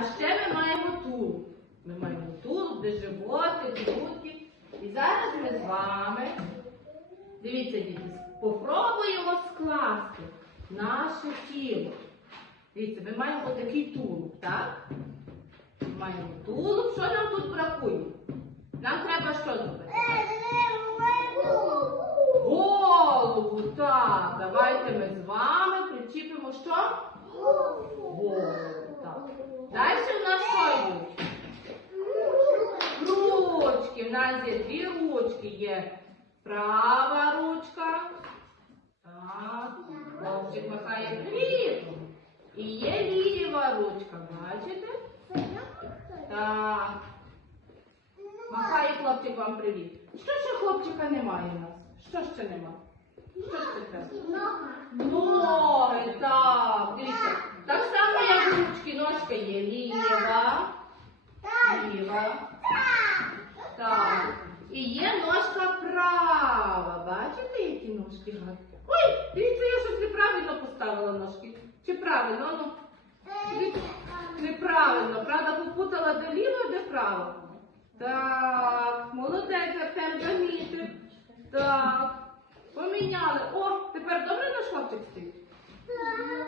А ще ми маємо тулуб. Ми маємо тулуб, де животик, грудки. І зараз ми з вами, дивіться, діти, попробуємо скласти наше тіло. Дивіться, ми маємо отакий тулуб, так? Ми маємо тулуб. Що нам тут бракує? Нам треба що зробити? Голову, так. Давайте ми з вами причіпимо що? Голову. Далі в нас що йдуть? Ручки. В нас є дві ручки. Є права ручка. Так. Хлопчик махає привіт. І є ліва ручка. Бачите? Так. Махає хлопчик вам привіт. Що ще хлопчика немає у нас? Що ще нема? Що ще треба? Ноги, так. Дивіться. Так само, як ручки, ножка є ліва. Ліва. Так. І є ножка права. Бачите, які ножки гарні? Ой, дивіться, я щось неправильно поставила ножки. Чи правильно? Ну, неправильно. Правда, попутала де ліво, де право. Так, молодець, Артем замітив. Так, поміняли. О, тепер добре наш хлопчик стоїть?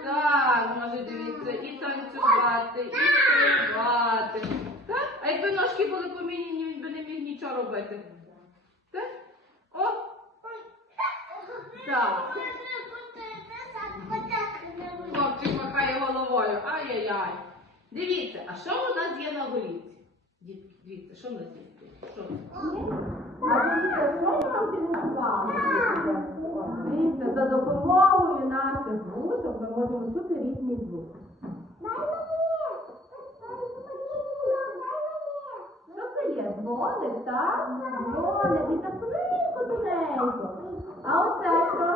Так, може дивіться, і танцювати, і співати. Так? А якби ножки були поміняні, він би не міг нічого робити. Так? О! Так. Хлопчик махає головою. Ай-яй-яй. Дивіться, а що у нас є на? Дітки, дивіться, що в нас є? Що? Дивіться, за допомогою різні звуки. Що це є? Дзвоник, так? Дзвоник, і так тоненько, тоненько. А оце що?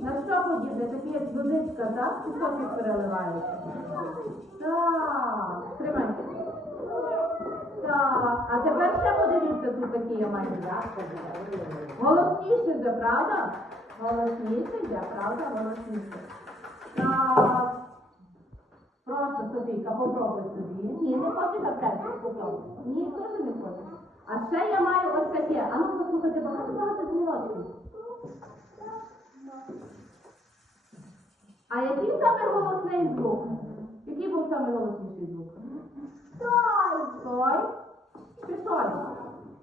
На що подібне? Таке як дзвоничка, так? Пісочок переливається. Так, тримайте. Так, а тепер ще подивіться, тут такі я маю. Голосніше вже, правда? Голосніше вже, правда? Голосніше. Так. Просто Софійка, попробуй собі. Ні, не хочеш аптечку? Попробуй. Ні, теж не хочеш. А ще я маю ось таке. А ну послухайте багато багато дзвіночків. А який саме голосний звук? Який був саме голосніший звук? Той. Той? Чи той?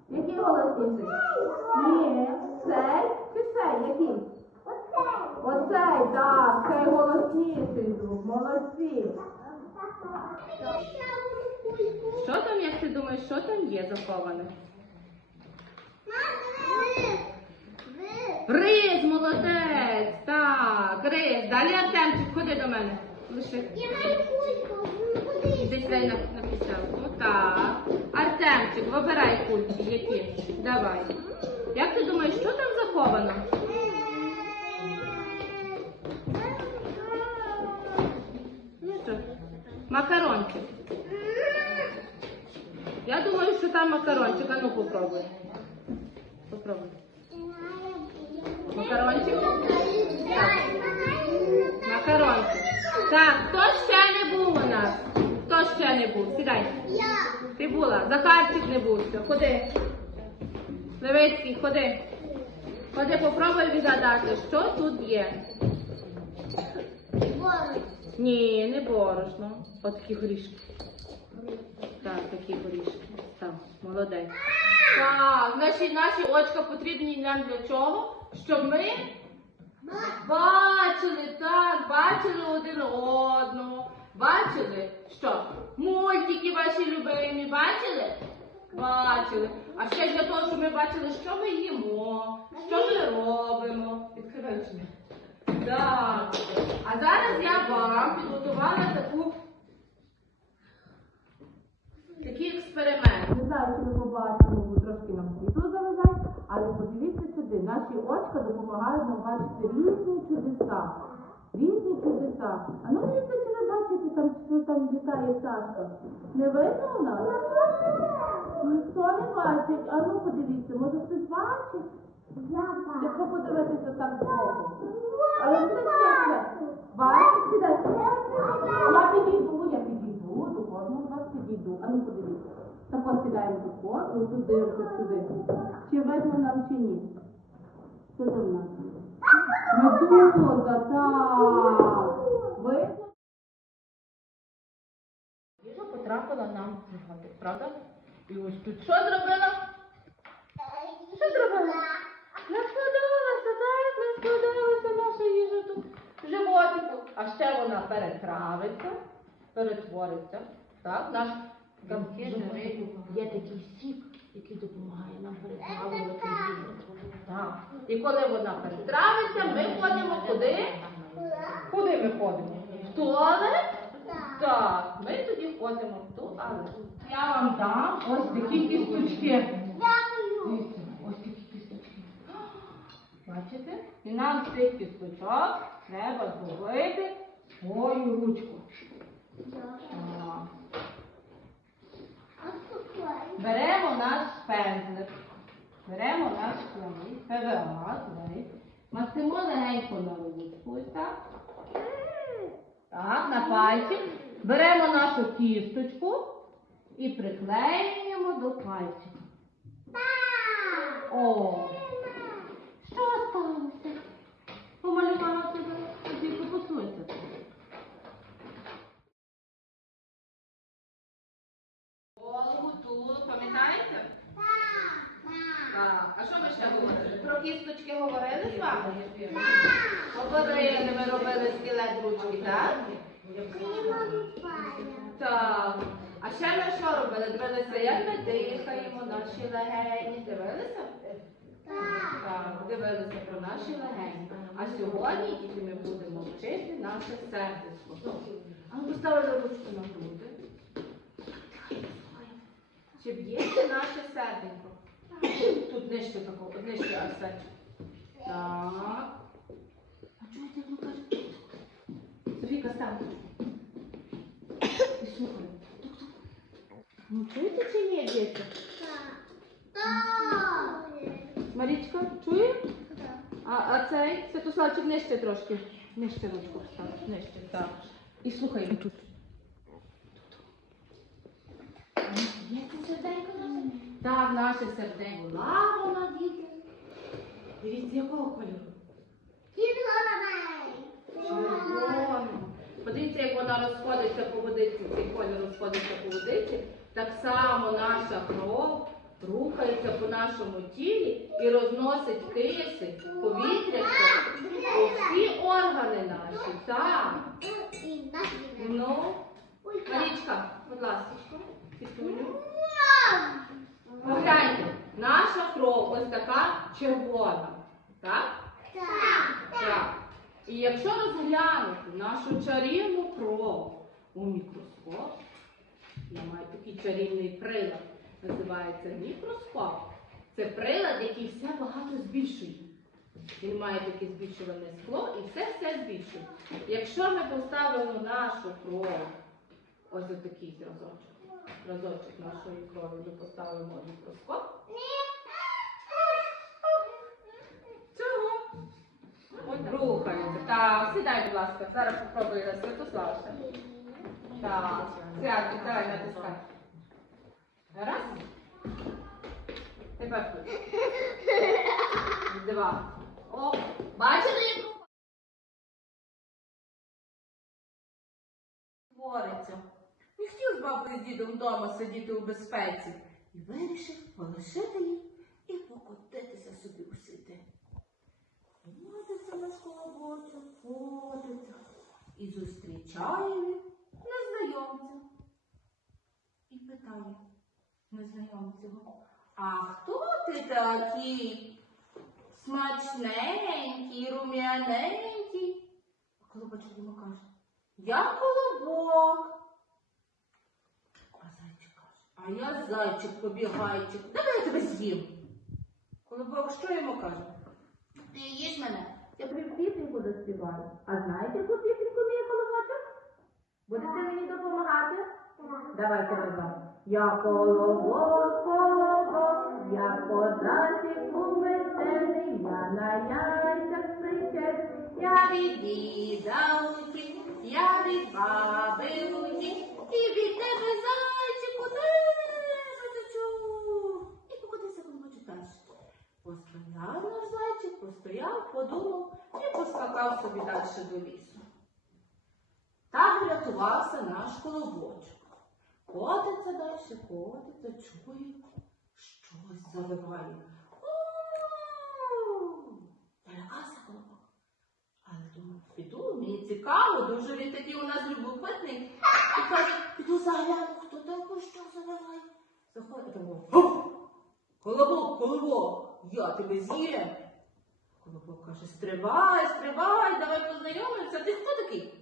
Який голосніший? Ні. Цей чи цей? Який? Оцей, так, цей голосніший звук. Молодці. Що там, як ти думаєш, що там є заховане? Риз, молодець, так, риз. Далі Артемчик, ходи до мене. Лише. Іди сюди на, на піселку. Так. Артемчик, вибирай кульки, які. Давай. Як ти думаєш, що там заховано? Що? Макарончик. Я думаю, що там макарончик. А ну попробуй. Попробуй. Макарончик? Так. Макарончик. Так, хто ще не був у нас? Хто ще не був? Сідай. Ти була. Захарчик не був. Ходи. Левицький, ходи. Ходи, попробуй відгадати, що тут є. Ні, не борошно. От такі горішки. Так, такі горішки. Так, молодець. Так, наші, наші очка потрібні нам для чого? Щоб ми бачили, так, бачили один одного. Бачили, що? Мультики ваші любимі, бачили? Бачили. А ще для того, щоб ми бачили, що ми їмо, що ми робимо. Відкривай. Так. А зараз я вам підготувала таку такий експеримент. Чи ви побачили, бо трошки нам світло заважає, але подивіться сюди. Наші очка допомагають нам бачити різні чудеса різні чудеса. А ну дивіться, чи ви бачите, там, що там літає пташка. Не видно у нас? Ніхто не бачить. А ну подивіться, може хтось бачить? Якщо подивитися там знову. Але все ще бачить, сідайте. Я підійду, я підійду, до кожного з вас підійду. А ну подивіться. Так ось сідаємо тут, дивимося сюди. Чи видно нам чи ні? Що там нас? Медуза, так. Видно? Їжа потрапила нам в животик, правда? І ось тут що зробила? Що зробила? Не складалася, так, не складалася наша їжа тут в животику. А ще вона перетравиться, перетвориться. Так, наш Білки, є такий сік, який допомагає нам перетравлювати їжу. Так. І коли вона перетравиться, ми ходимо куди? Куди ми ходимо? В туалет? Так, ми тоді ходимо в туалет. Я вам дам ось такі кісточки. Ось такі кісточки. Бачите? І нам з цих кісточок треба зробити свою ручку. Беремо наш пензлик, беремо наш клей, ПВА, клей, мастимо легенько на ручку, так. Так, на пальчик. Беремо нашу кісточку і приклеюємо до пальчика. О, що сталося? Помалювала себе, тоді посуйся. Голову, тулу, пам'ятаєте? Так. А що ми ще говорили? Про кісточки говорили з вами? Говорили, ми робили скелет ручки, так? Так. А ще ми що робили? Дивилися, як ми дихаємо, наші легені. Дивилися? Так, дивилися про наші легені. А сьогодні діти, ми будемо вчити наше сердечко. А ми поставили ручку на груди. Чи б'ється наше серденько? Тут нижче такого, нижче Арсенчик. Так. А як ми кажемо? Софійка, стань. І слухай. Ну чуєте чи ні, діти? Марічка, чує? А, а цей Святославчик нижче трошки. Нижче ручку встав. Нижче, так. І слухай тут. Так, наше серденько. Лавона, діти. Дивіться, якого кольору? Червоного. Подивіться, як вона розходиться по водиці, цей колір розходиться по водиці. Так само наша кров рухається по нашому тілі і розносить кисень, повітря по всі органи наші. Так. Ну, Марічка, будь ласка, підсунь. Погляньте, наша кров ось така червона. Так. І якщо розглянути нашу чарівну кров у мікроскоп, я маю такий чарівний прилад, називається мікроскоп. Це прилад, який все багато збільшує. Він має таке збільшуване скло і все все збільшує. Якщо ми поставимо нашу кров, ось такий зразочок, зразочок нашої крові, ми поставимо мікроскоп. Рухається. Так, сідай, будь ласка. Зараз попробуй раз Святослав ще. Так, сядь, давай натискай. Раз. Тепер тут. Два. О, бачили, як рух- твориться? Не хотів з бабою з дідом вдома сидіти у безпеці. І вирішив полишити їх і покотитися собі у світи. Ходиться наш колобочок, ходиться. І зустрічає незнайомця. І питає незнайомцього, а хто ти такий? Смачненький, рум'яненький. А колобочок йому каже, я колобок. А зайчик каже, а я зайчик побігайчик. Давай я тебе з'їм. Колобок що йому каже? Ти їж мене. Я тобі пісеньку заспіваю. А знаєте, яку пісеньку мій коловочок? Будете мені допомагати? Давайте разом. Я коловок, коловок, я козасіку метений, я на яйцях причеп, я від діда утік, я від баби утік, і від тебе зайчику теж утечу. І покотися коловочок далі. Постоянно постояв, подумав і поскакав собі далі до лісу. Так врятувався наш колобочок. Котиться далі, котиться, чує, щось завиває. Перелася колобок. Але думав, піду, мені цікаво, дуже він такий у нас любопитний. І каже, піду загляну, хто там що заливає. Заходить, думав, колобок, колобок, я тебе з'їм. Колобок каже, стривай, стривай, давай познайомимося. Ти хто такий?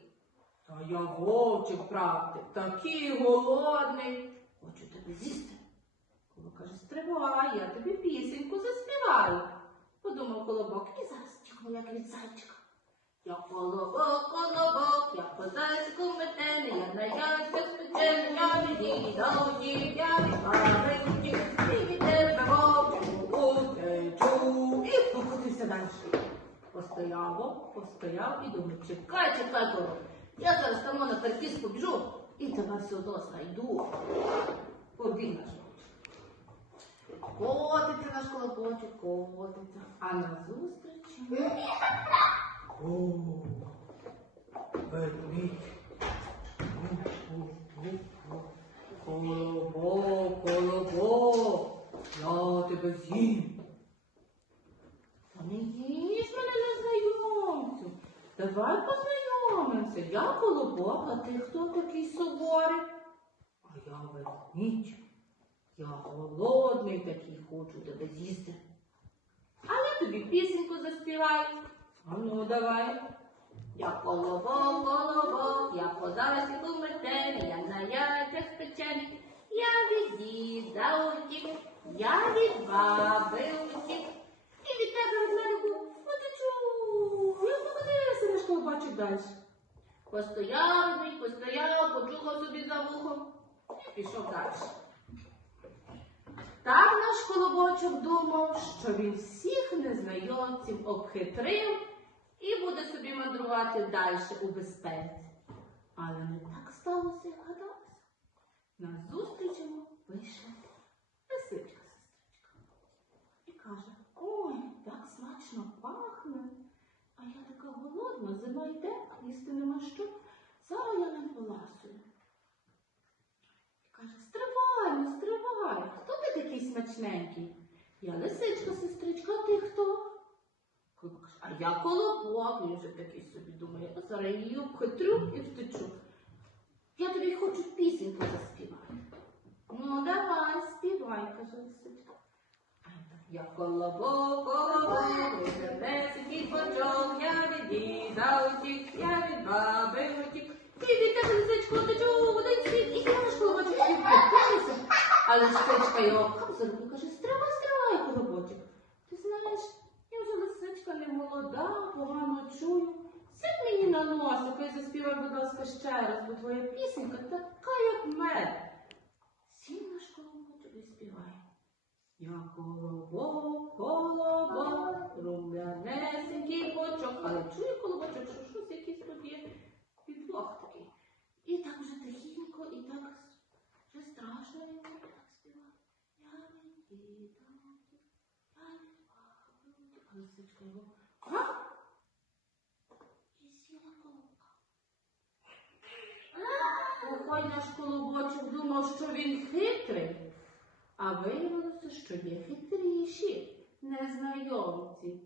Та я вовчик, правди, такий голодний. Хочу тебе з'їсти. Колобок каже, стривай, я тобі пісеньку заспіваю. Подумав колобок і зараз тікнув, як від зайчика. Я колобок, колобок, я по зайчику метений, я на яйцях спечений, я від дідочі, я від бабинки, Постояв, постояв і думав, чекай, чекай, коло. Я зараз там на перкіс побіжу і тебе все одно знайду. Побіг наш. Котиться наш колобочок, котиться, а назустріч. Ведмідь. Колобок, колобок, я тебе з'їм. Та не їж мене незнайомцю. Давай познайомимося. Я колобок, а ти хто такий суворий? А я ведмідь. Я голодний такий, хочу тебе з'їсти. Але тобі пісеньку заспіваю. А ну давай. Я колобок, колобок, я по засіку метений, я на яйцях спечений, я від діда утік, я від баби утік, і від тебе від мене. Я наш колобачик далі. Постояв постояв, почухав собі за вухом і пішов далі. Так наш колобочок думав, що він всіх незнайомців обхитрив і буде собі мандрувати далі у безпеці. Але не так сталося, як гадалося. На зустріч йому вийшла лисичка сестричка і каже: Ой, так смачно пахне, а я така голодна, зима йде, їсти нема що, зараз я не поласую. Каже, стривай, стривай, хто ти такий смачненький? Я лисичка, сестричка, а ти хто? Колобок каже, а я колобок, він вже такий собі думає, а зараз її обхитрю і втечу. Я тобі хочу пісеньку заспівати. Ну, давай, співай, каже лисичка. А я так, Я колобок, висердесикий почок, я від діда утік, я від баби утік. І від тебе лисичку втечу, в один світ, і я наш колобочок відпустився. А лисичка його хап за руку каже, стривай, стривай, колобочок. Ти знаєш, я вже лисичка не молода, погано чую. Сядь мені на носик і заспівай, будь ласка, ще раз, бо твоя пісенька така, як мед. Сів наш колобочок і співає. Я колобок, колобок, рум'янесенький бочок, але чує колобочок, що щось якийсь тут є підвох такий. І так вже тихенько, і так вже страшно йому так співає. Я від діда, я від баби, а лисичка його. І сіла колобка. Ой, наш колобочок думав, що він хитрий. А виявилося, що є хитріші незнайомці,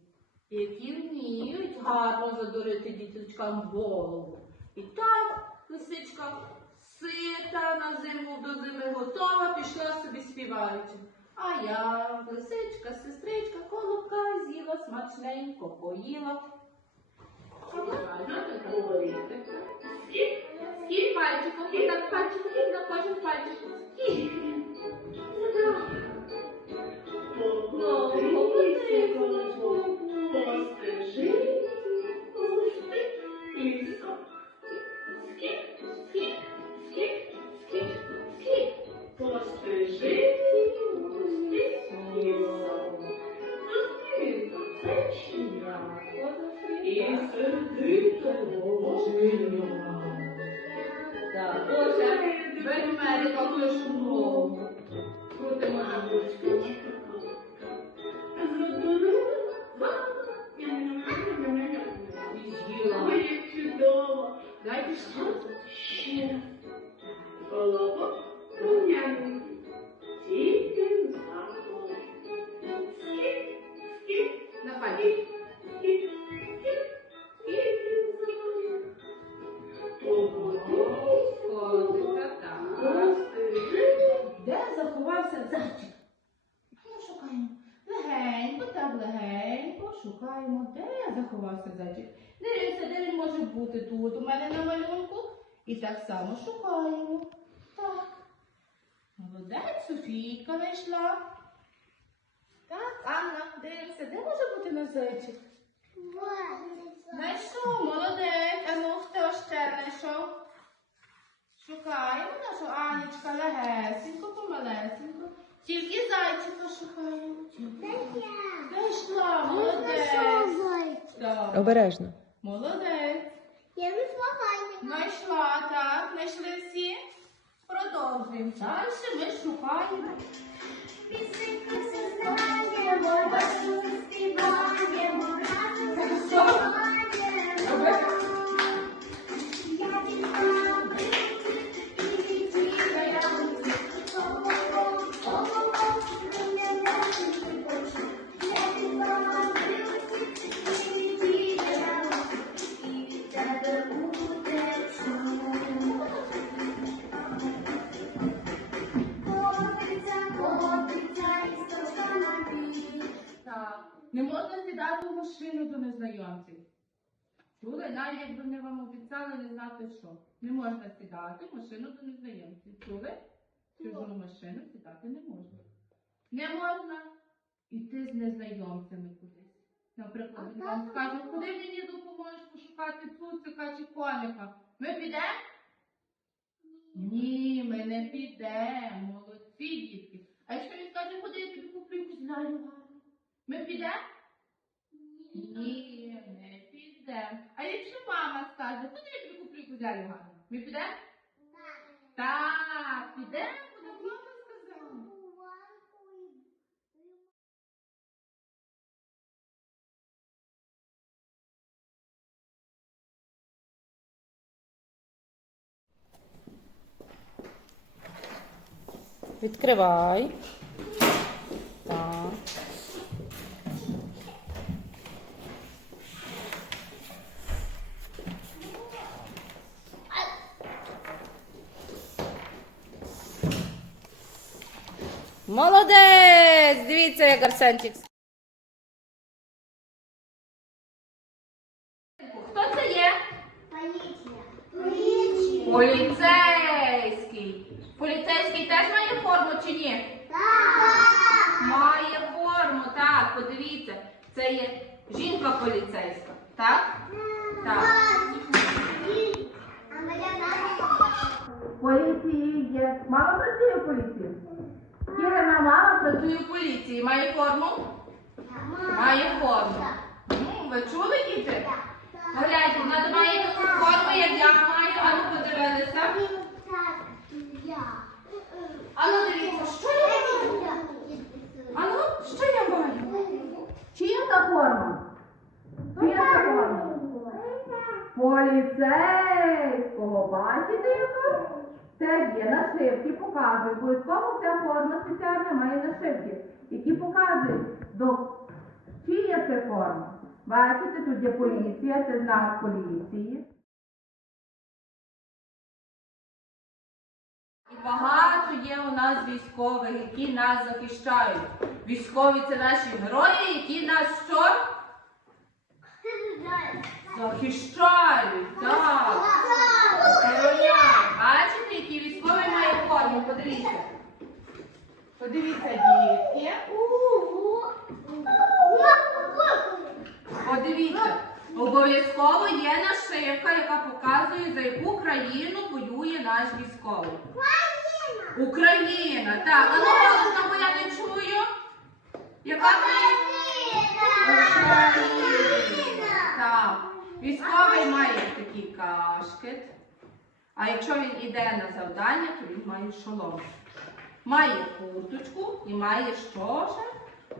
які вміють гарно задурити діточкам голову. І так лисичка сита на зиму до зими готова, пішла собі співаючи. А я, лисичка, сестричка, колобка з'їла смачненько, поїла. Скільки так пальчиком, і на кожен пальчик. Скільки? Так, Ще бути? Знайшов, молодець. А ну хто ще знайшов? Шукаємо нашу Анечка легесенько, помалесенько. Тільки зайчика шукаємо. Знайшла, молодець. Так, Обережно. молодець. Знайшла, так, знайшли всі. Продовжуємо. Далі ми шукаємо. Так. Незнайомців. Чули, навіть якби вони вам обіцяли не знати що. Не можна сідати в машину до незнайомців. Чули? Чужу машину сідати не можна. Не можна йти з незнайомцями кудись. Наприклад, він вам скаже, куди мені допоможеш пошукати цуцика чи коника? Ми підемо? Ні, ми не підемо. Молодці дітки. А якщо він скаже, куди я тобі куплю якусь лялю гарну? Ми підемо? Ні, не підемо. А якщо мама скаже, куди я тобі куплю якусь гарну? Ми підемо? Так, підемо, куди мама сказала. Відкривай. Молодець! Дивіться, як Арсенчик. Хто це є? Поліцейський. Поліцейський теж має форму чи ні? Має форму, так, подивіться. Це є жінка поліцейська, так? Так. Поліції є. Мама працює в поліції? Кірина мама працює в поліції. Має форму? Має форму. Ну, ви чули, діти? Гляньте, вона має таку форму, як я маю, а ну подивилися. А ну дивіться, що я маю? А ну, що я маю? Чия та форма? Чия та форма? Поліцейського, бачите яка? Теж є нашивки, показують. Обов'язково ця форма спеціальна має нашивки, які показують, до чия це форма. Бачите, тут є поліція, це знак поліції. І багато є у нас військових, які нас захищають. Військові це наші герої, які нас що? Захищають, так. Охороняють. Бачите, які військові мають форму? Подивіться. Подивіться, дітки. Подивіться. Обов'язково є нашивка, яка показує, за яку країну воює наш військовий. Україна. Так, а ну голосно, бо я не чую. Яка країна? Україна. Так. Військовий має такий кашкет. А якщо він іде на завдання, то він має шолом. Має курточку і має що ще?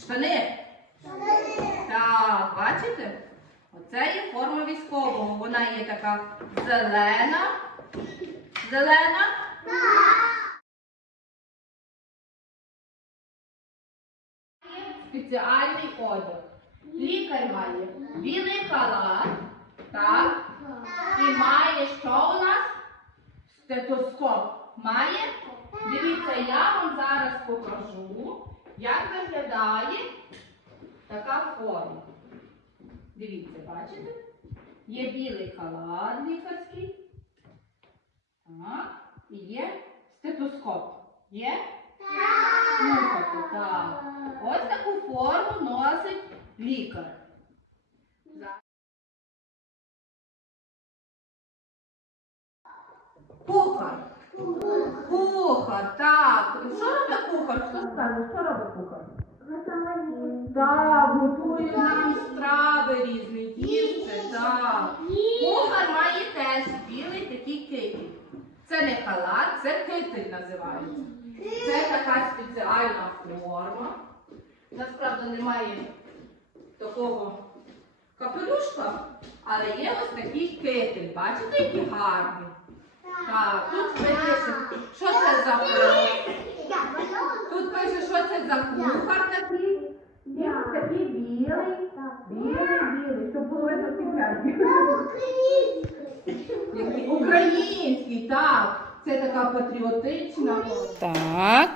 Штани. Так, бачите? Оце є форма військового. Вона є така зелена. Зелена. Спеціальний одяг. Лікар має білий халат, так? І має що у нас? Стетоскоп. Має? Дивіться, я вам зараз покажу, як виглядає така форма. Дивіться, бачите? Є білий халат лікарський. Так. І є стетоскоп. Є? Слухайте, так. Ось таку форму носить лікар. Кухар. Кухар, так. Що робить кухар? Хто скаже, що робить кухар? Так, готує нам страви різні, їсти, так. Кухар має теж білий такий китель. Це не халат, це китель називається. Це така спеціальна форма. Насправді немає такого капелюшка, але є ось такий китель. Бачите, який гарний? Так, тут пише, що це за Тут пише, що це за кухар такий. Він такий білий, білий, білий, щоб було видно Український, так. Це така патріотична. Так.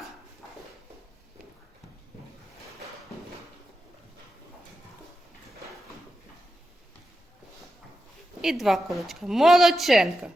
І два колочка. Молодченка.